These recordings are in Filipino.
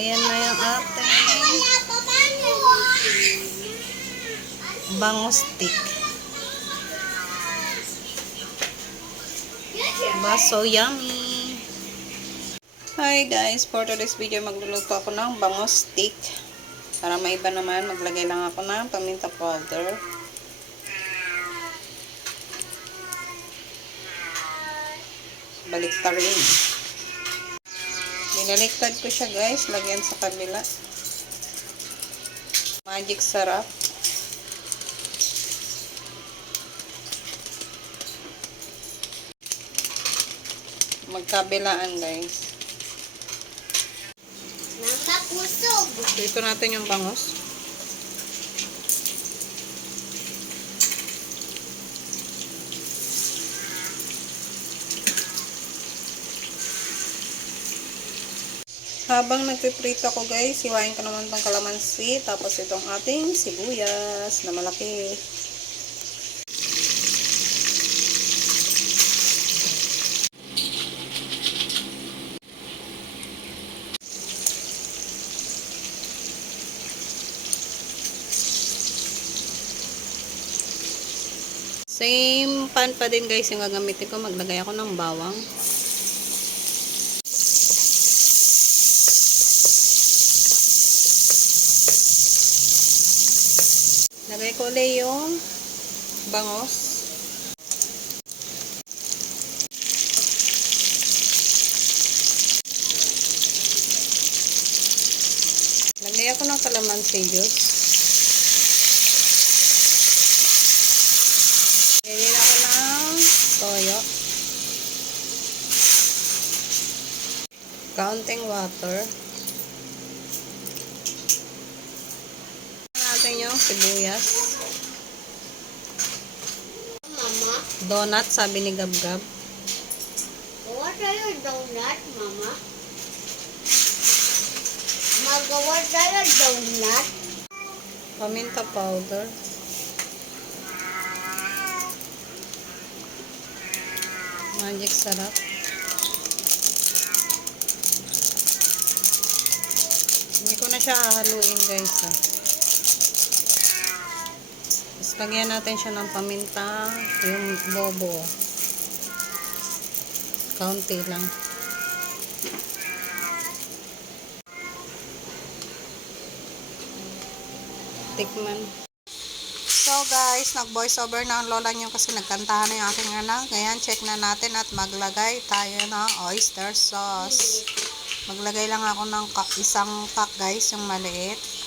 Ayan na yung ating bango stick. Ba, so yummy! Hi guys! For today's video, magluluto ako ng bango stick. Para maiba naman, maglagay lang ako ng paminta powder. Baliktarin. Binaliktad ko siya guys. Lagyan sa kabila. Magic sarap. Magkabilaan guys. Nakapusog. Dito natin yung bangos. Habang nagpiprito ko guys, hiwain ko naman tong kalamansi, tapos itong ating sibuyas na malaki. Same pan pa din guys yung gagamitin ko. Maglagay ako ng bawang. Lagay ko ulit yung bangos. Lagay ako ng kalamansi juice. Lagyan ako ng toyo. Counting water. Yung sibuyas. Mama, Donut, sabi ni Gabgab. what are your donut, Mama? Magawa tayo donut. Paminta powder. Magic sarap. Hindi ko na siya hahaluin guys ha. Lagyan natin siya ng paminta, yung bobo. Kaunti lang. Tikman. So guys, nag-voice over na ang lola niyo kasi nagkantahan na yung aking anak. Ngayon, check na natin at maglagay tayo ng oyster sauce. Maglagay lang ako ng isang pack guys, yung maliit.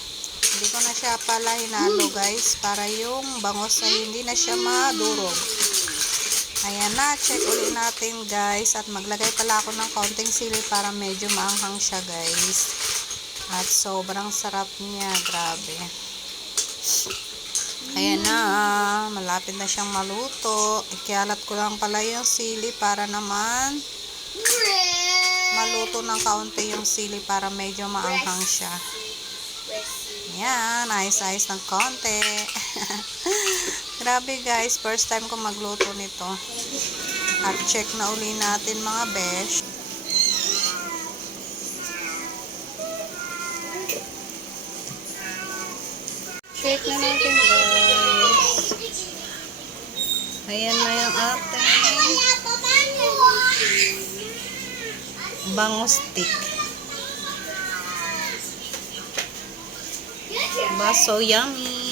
Hindi ko na siya pala hinalo guys para yung bangos ay hindi na siya madurog. Ayan na, check ulit natin guys. At maglagay pala ako ng kaunting sili para medyo maanghang siya guys. At sobrang sarap niya, grabe. Ayan na, malapit na siyang maluto. Ikialat ko lang pala yung sili para naman maluto ng kaunti yung sili para medyo maanghang siya. Ayan, ayos-ayos ng konti. Grabe guys, first time ko magluto nito. At check na uli natin mga besh. Check na natin guys. Ayan na yung ating bango stick. Ba, so yummy.